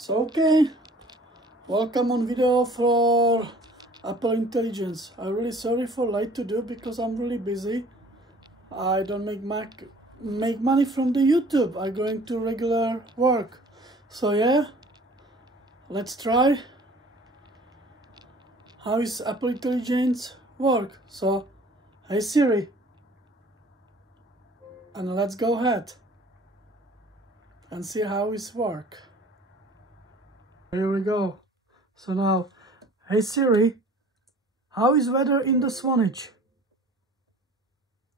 So okay, welcome on video for Apple Intelligence. I'm really sorry for late to do because I'm really busy. I don't make money from the YouTube. I'm going to regular work. So yeah, let's try. How is Apple Intelligence work? So, hey Siri, and let's go ahead and see how it work. Here we go. So now, hey Siri, how is weather in the Swanage?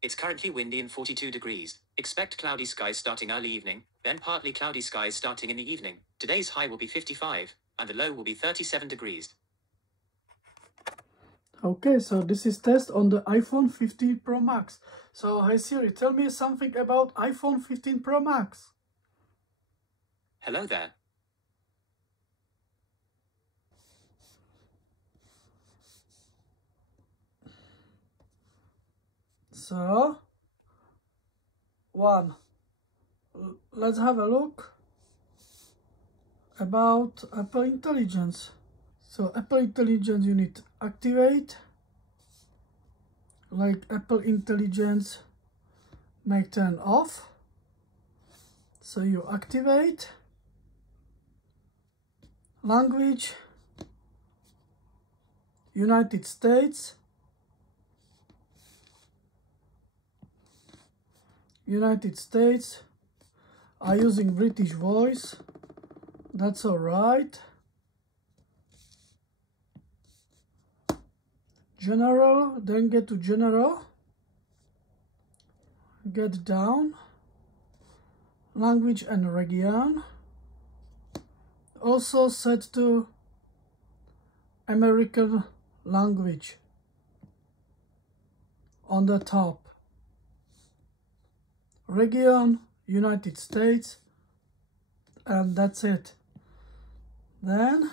It's currently windy and 42 degrees. Expect cloudy skies starting early evening, then partly cloudy skies starting in the evening. Today's high will be 55, and the low will be 37 degrees. Okay, so this is test on the iPhone 15 Pro Max. So, hey Siri, tell me something about iPhone 15 Pro Max. Hello there. So, let's have a look about Apple Intelligence. So Apple Intelligence you need to activate, like Apple Intelligence make turn off. So you activate language, United States, are using British voice, that's alright. General, then get to general, get down, language and region, also set to American language on the top. Region, United States, and that's it. Then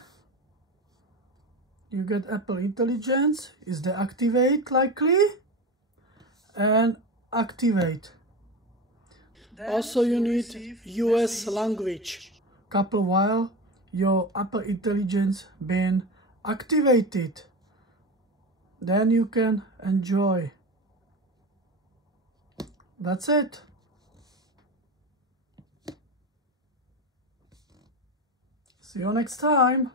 you get Apple Intelligence, is the activate likely, and activate. Then also you need US language. Couple while your Apple Intelligence been activated, then you can enjoy. That's it. See you next time.